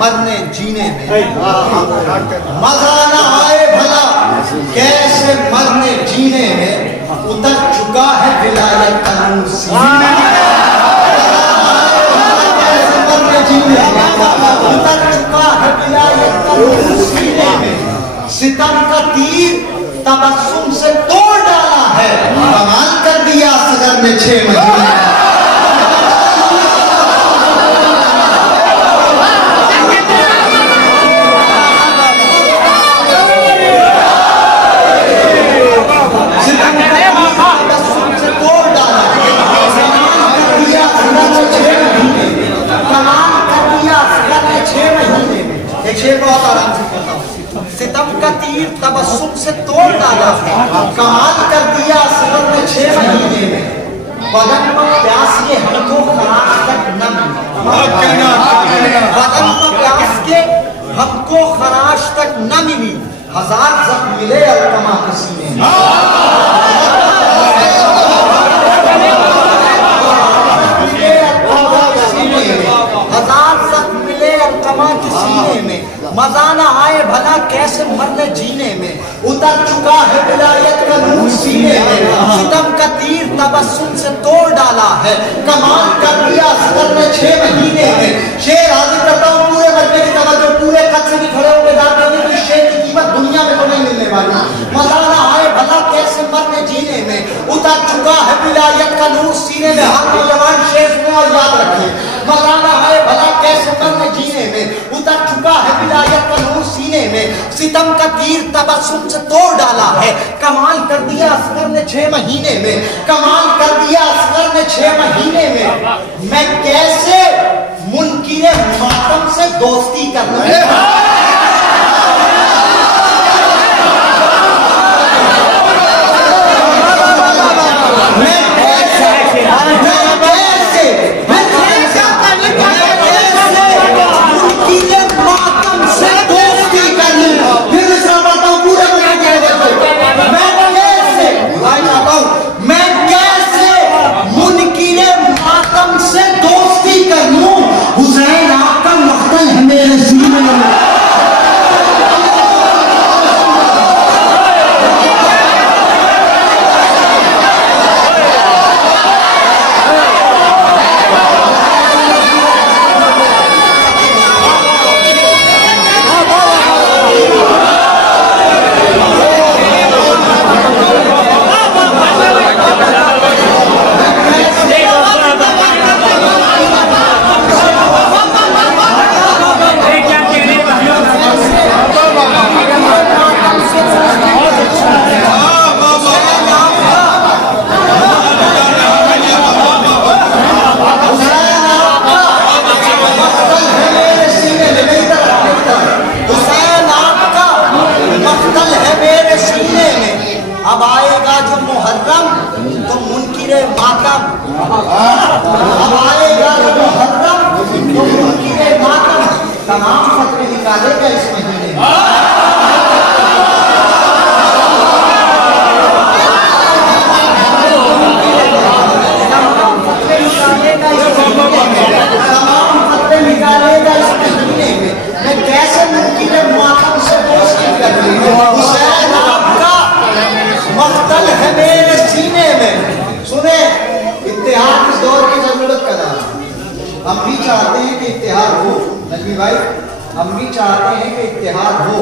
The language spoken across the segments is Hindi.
मरने जीने में, मजा न आए भला कैसे मरने जीने में, उतर चुका है विलायत का नूर सीने में, मरने जीने में उतर चुका है विलायत का नूर सीने में, सितम का तीर तबस्सुम से तोड़ डाला है, कमाल कर दिया असगर ने 6 महीने। बहुत आराम से कहता हूँ, सितम का तीर तबस्सुम से तोड़ डाला है, कमाल कर दिया असगर ने 6 महीने में, बदन पर प्यास के हमको खराश तक न मिली, बदन पर प्यास के हमको खराश तक न मिली, 1000 जख्म मिले अलकमा के सीने में, 1000 जख्म मिले अलकमा के सीने में, मजा न आए भला कैसे मरने जीने में, उतर चुका है विलायत का नूर सीने में, सितम का तीर तबस्सुम से तोड़ डाला है, कमाल कर दिया असगर ने 6 महीने में। शेर हाजिर करता हूँ पूरे बच्चे की तवज्जो, पूरे कद से भी खड़े होकर दाद देंगे तो शेर की कीमत दुनिया में तो नहीं मिलने वाली। मजा न आए भला कैसे मरने जीने में, उतर चुका है विलायत का नूर सीने में। हर नौजवान शेर में और याद रखिए, मजा न आए भला कैसे मरने जीने में, उतर चुका है विलायत का नूर सीने में, सितम का तीर तबस्सुम से तोड़ डाला है, कमाल कर दिया असगर ने 6 महीने में, कमाल कर दिया असगर ने 6 महीने में। मैं कैसे मुनकिरे मातम से दोस्ती करूं, अब आएगा जो मुहर्रम तो मुनकिरे मातम, अब आएगा जो मुहर्रम तो मुनकिरे मातम, तमाम फतवे निकालेगा इस महीने में। तमाम फतवे निकालेगा इस महीने में। मैं कैसे मुनकिरे मातम से दोस्ती करती हूँ, हुसैन आपका मख्तल है मेरे सीने में। सुने, इत्तेहाद इस दौर की जरूरत का नाम। हम भी चाहते हैं कि इत्तेहाद हो नजमी भाई, हम भी चाहते हैं कि इत्तेहाद हो,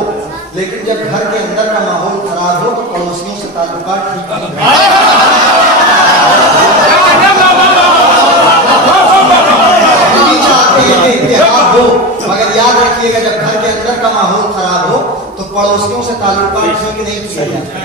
लेकिन जब घर के अंदर का माहौल खराब हो तो पड़ोसियों से ताल्लुकात ठीक नहीं। हम भी चाहते हैं कि इत्तेहाद हो, मगर याद रखिएगा जब घर के अंदर का माहौल खराब हो तो पड़ोसियों से ताल्लुकात ठीक नहीं किया जाता।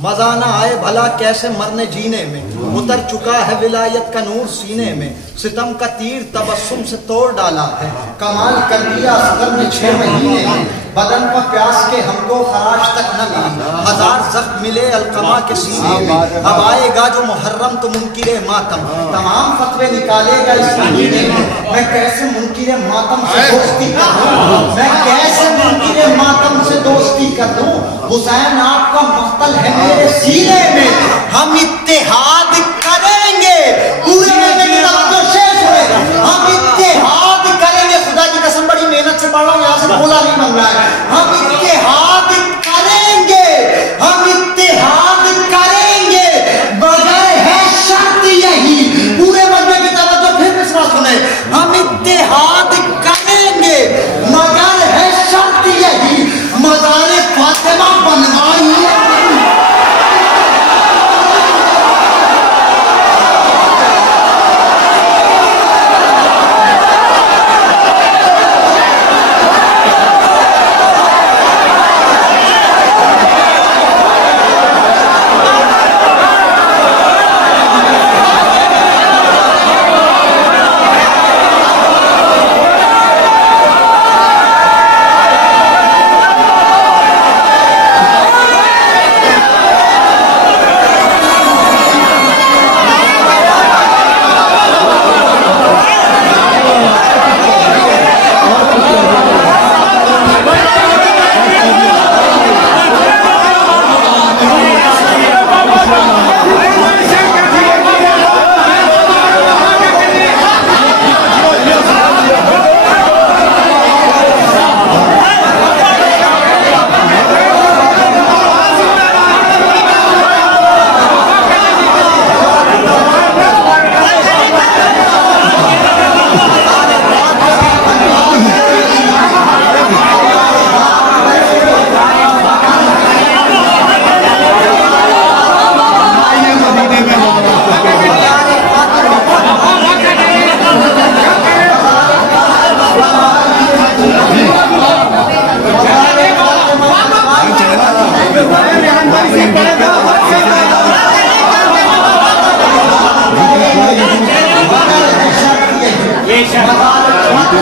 मजा न आए भला कैसे मरने जीने में, उतर चुका है विलायत का नूर सीने में, सितम का तीर तबस्सुम से तोड़ डाला है, कमाल कर दिया असगर ने 6 महीने में। बदन पर प्यास के हमको खराश तक न मिली, 1000 जख्म मिले अलकमा के सीने में। अब आएगा जो मुहर्रम तो मुनकिरे मातम, तमाम फतवे निकालेगा इस महीने में। मैं कैसे मुनकिरे मातम से दोस्ती कर दूं, मैं कैसे मुनकिरे मातम से दोस्ती कर दूं। हुसैन आपका मख्तल है मेरे सीने में, हम इत्तेहाद करेंगे पूरे हम इत्तेहाद करेंगे, खुदा की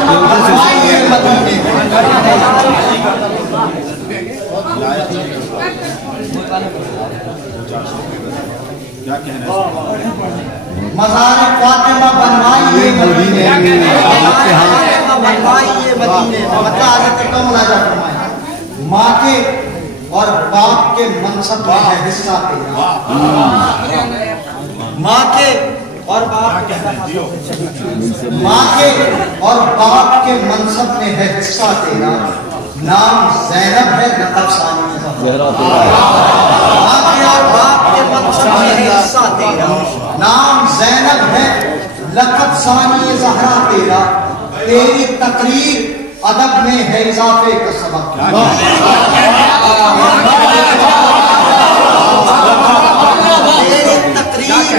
बनवाइए मदीने में। मज़ार फातिमा बनवाइए मदीने में, बनवाइए मदीने में। मतलब हज़रत मौलाना फरमाया माँ के और बाप के मनसब में है हिस्सा तेरा। माँ के और बाप के माँ के और बाप के मनसब में है हिस्सा तेरा। नाम ज़ैनब है लक़ब सानी ज़हरा तेरा। माँ के और बाप के मनसब में है हिस्सा तेरा। नाम ज़ैनब है लक़ब सानी ज़हरा तेरा। तेरी तकरीर अदब में है इजाफे का सबक। तेरी तकरीर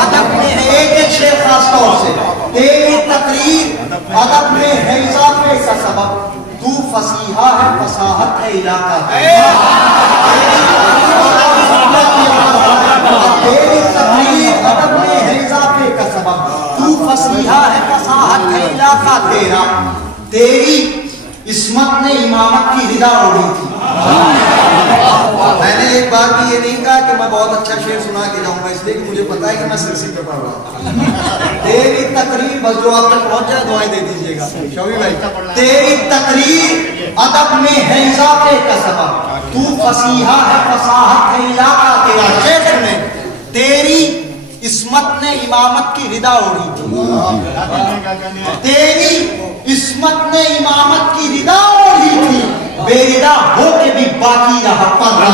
अदब में है एक शेर खास तौर से। तेरी तकरीर अदब में है इजाफे का सबक। तू फसीहा है फसाहत है इलाका। तेरी तकरीर अदब में है इजाफे का सबक। तू फसीहा है फसाहत है इलाका तेरा। तेरी इस्मत ने इमामत की रिदा ओढ़ी थी। मैंने एक बार भी ये नहीं कहा कि मैं बहुत अच्छा शेर सुना के जाऊंगा, इसलिए कि मुझे पता है कि मैं सिलसिले पे पढ़ रहा हूँ। तेरी तकरीर बस जो आप तक पहुंच जाए दुआएं दे दीजिएगा शौवी भाई। तेरी तकरीर अदब में है इजाफे का सबब। तू फसीहा है फसाहत है इलाका तेरा। शेर सुने। तेरी इस्मत ने इमामत की रिदा ओढ़ी थी। तेरी इस्मत ने इमामत की रिदा ओढ़ी थी। बेरिदा हो के भी बाकी रहा पर्दा।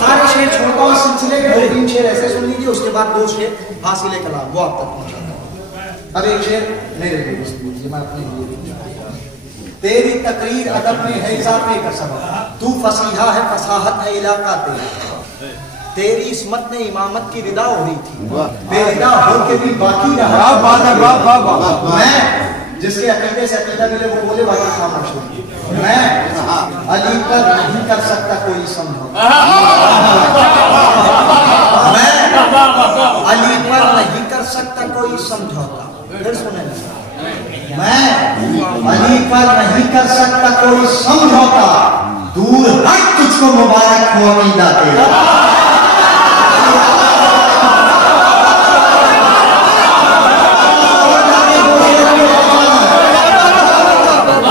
सारे शेर छोड़ता हूँ सिलसिले के 2-3 शेर ऐसे सुन लीजिए, उसके बाद 2 शेर हासिल कलाम वो आप तक पहुंचाता हूँ। अब एक शेर मेरे लिए मैं अपने लिए। तेरी तकरीर अदब में है इजाफे का सबब। तू फसीहा है फसाहत है इलाका तेरा। तेरी इस्मत ने इमामत की रिदा ओढ़ी थी। बेरिदा होके भी बाकी रहा। मैं जिसके अकीदे से अकीदा मिले वो बोले बाकी खामोश नहीं। मैं अली पर नहीं कर सकता कोई समझौता। मैं अली पर नहीं कर सकता कोई समझौता। फिर सुने मैं अली पर नहीं कर सकता कोई समझौता। दूर हट तुझको मुबारक हो अकीदा तेरा।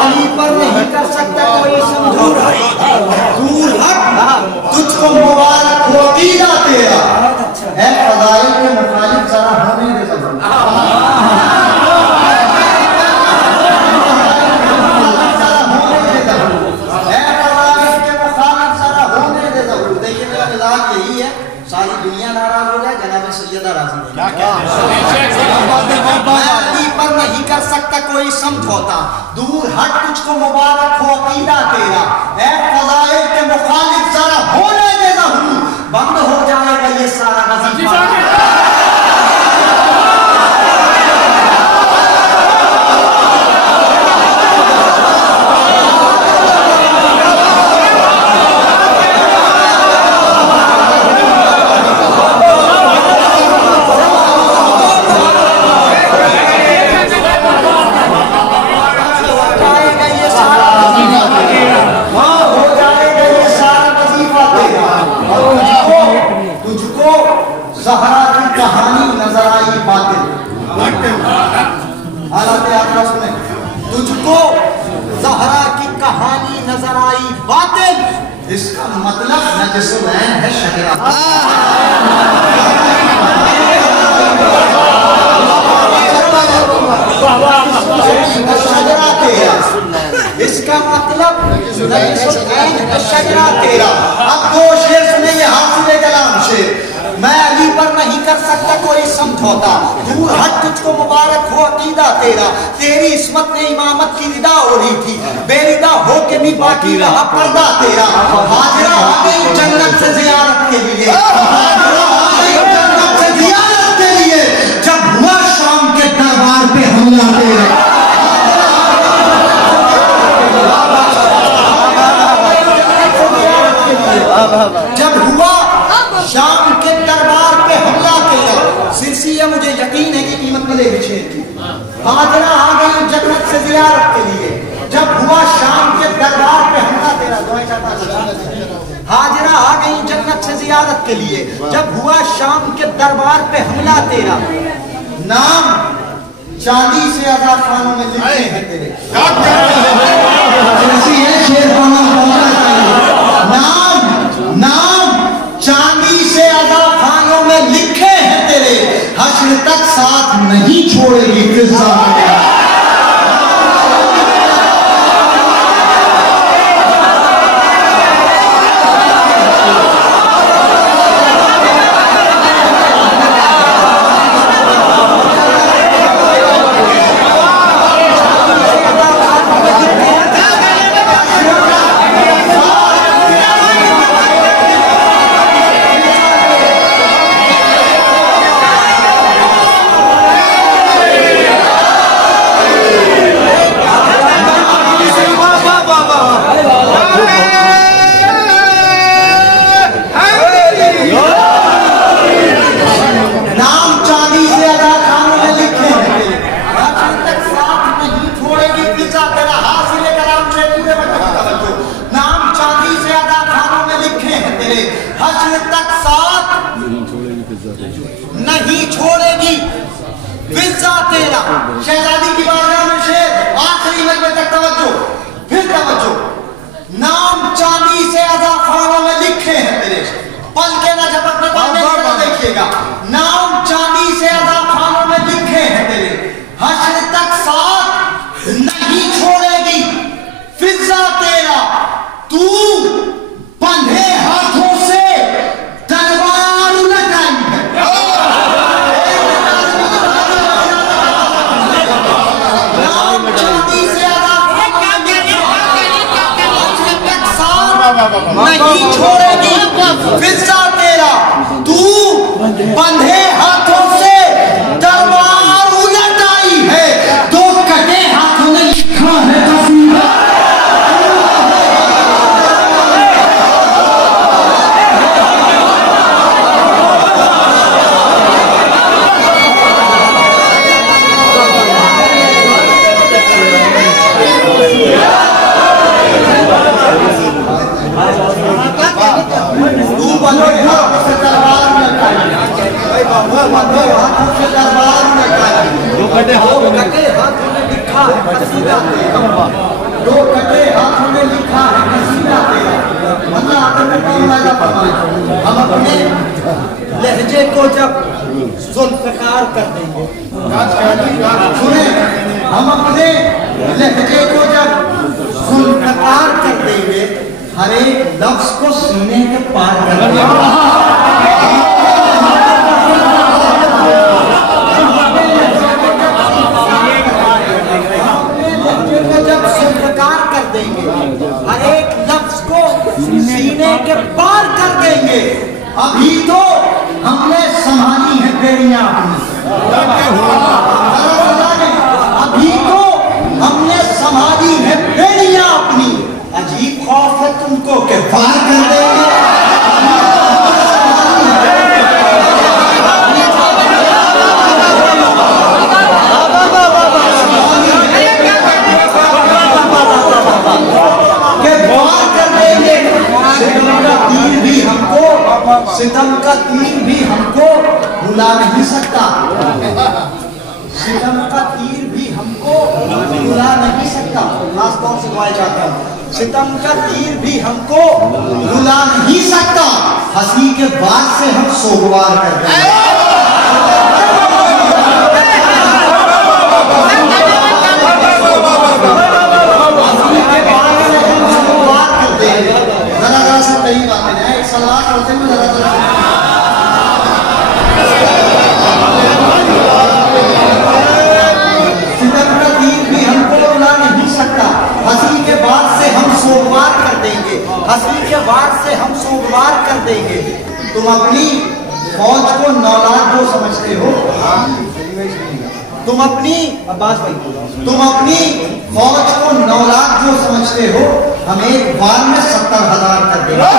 अली पर नहीं कर सकता कोई समझौता। दूर हट तुझको मुबारक हो अकीदा तेरा। है फज़ाइल के मुखालिफ जरा होने दे ज़रूर। सारी दुनिया नाराज हो जाए जनाब सैयदा राजी नहीं। अली पर नहीं कर सकता कोई समझौता। दूर हट तुझको मुबारक हो अकीदा तेरा। ऐ फज़ाइल के मुखालिफ जरा होने दे ज़रूर। बंद हो जाएगा ये सारा वजीफा। ज़हरा की कहानी नजर आई बातिल। हालात आपका सुने। तुझको ज़हरा की कहानी नजर आई बातिल। इसका मतलब नजसुलैन है शजरा। शजरा तेरा। इसका मतलब नजसुलैन है शजरा तेरा। अब 2 शेर सुनेंगे हासिल कलाम शेर। मैं अली पर नहीं कर सकता कोई समझौता। दूर हट तुझको मुबारक हो अकीदा तेरा। तेरी इस्मत ने इमामत की रिदा ओढ़ी थी। बेरिदा हो के भी बाकी रहा पर्दा तेरा। हाजिरा आ गई जन्नत से ज़ियारत के लिए। हाजिरा आ गई जन्नत से ज़ियारत के लिए। जब हुआ शाम के जब हुआ शाम के दरबार पे हमला तेरा, सिरसिया मुझे यकीन है कि कीमत मिले बिछे की। हाजरा आ गई जन्नत से जियारत के लिए, जब हुआ शाम के दरबार पे हमला तेरा। हाजरा आ गई जन्नत से जियारत के लिए, जब हुआ शाम के दरबार पे हमला तेरा। नाम चांदी से आजाद खानों में लिखे हैं तेरे, नाम चांदी से आजाद खानों में लिखे हैं तेरे, हश्र तक साथ नहीं छोड़ेगी फिजा। नहीं छोड़ेगी फिजा तेरा। शहजादी की बारगाह में शेर आखिरी मजमे तक तवज्जो, फिर तवज्जो। नाम चांदी से आजा खानों में लिखे हैं तेरे, पल के ना झपकने पाने देखिएगा। नाम चांदी से आजा खानों में लिखे हैं तेरे, हश्र तक साथ नहीं छोड़ेगी फिजा तेरा। तू बंधे हाथों से तलवार उलटाई है, नाम चांदी से नहीं छोड़ेगी फिजा तेरा। तू बंधे हाथों से तलवार उलटाई है, दो कटे हाथों में लिखा है कसीदा। दो कटे हाथों में लिखा है कसीदा तेरा। हम अपने लहजे को जब जुल्फ़कार कर देंगे, सुने, हम अपने लहजे को जब जुल्फ़कार कर देंगे, हर एक लफ्ज़ को सीने के पार कर देंगे। जब सुल्फ़कार कर देंगे, हर एक लफ्ज़ को सीने के पार कर देंगे। अभी तो हमने संभाली है बेड़ियां अपनी, अभी तो हमने संभाली है बेड़ियां अपनी। अजीब खौफ है तुमको के पार कर देंगे। सितम का तीर भी हमको भुला नहीं सकता, सितम का तीर भी हमको भुला नहीं सकता। खास तौर से दुआ चाहता हूँ, सितम का तीर भी हमको भुला नहीं सकता, हंसी के बाद से हम सोगवार कर देंगे। जरा सा करीब आते हैं, एक सलवार पढ़ते हुए जरा सितम का तीर भी हमको रुला नहीं सकता, हंसी के बाद से हम सोगवार कर देंगे, हंसी के बाद से हम सोगवार कर देंगे। तुम अपनी फौज को नौलाद जो समझते हो, तुम अपनी अब्बास भाई, तुम अपनी फौज को नौलाद जो समझते हो, हम एक बार में 70,000 कर देंगे।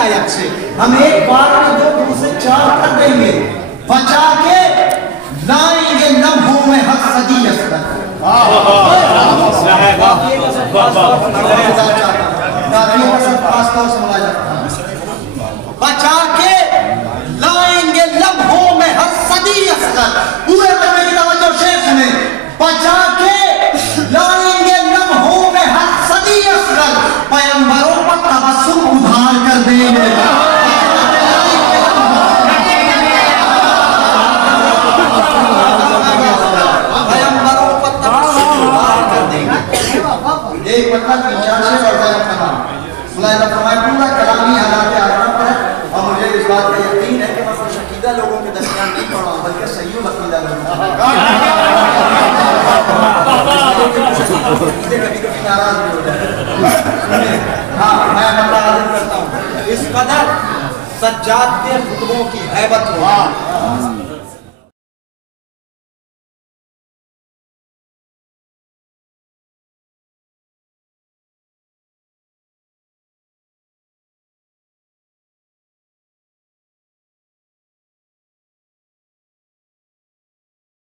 आयत से हम एक बार में 2 से 4 कर देंगे। बचा के लाएंगे लम्हों में हर सदी असर। बचा के लाएंगे लम्हों में हर सदी असर। पूरे करने की तवज्जो शेख ने, बचा के लाएंगे लम्हों में हर सदी असर, पैगंबरों पर तबस्सुम उधार कर देंगे। पैगंबरों पर तबस्सुम उधार कर देंगे। एक मतलब विचार से और खुदा फरमाए पूरा कलामी हालात आराम पर है। और मुझे इस बात का यकीन है कि मैं कुछ अकीदा लोगों के दरमियान नहीं पढ़ा हूँ, बल्कि सही अकीदा कभी नाराज नहीं हो जाए। हाँ, मैं मतलब आदत करता हूँ इस कदर सज्जाद के खुतबों की हैबत हो।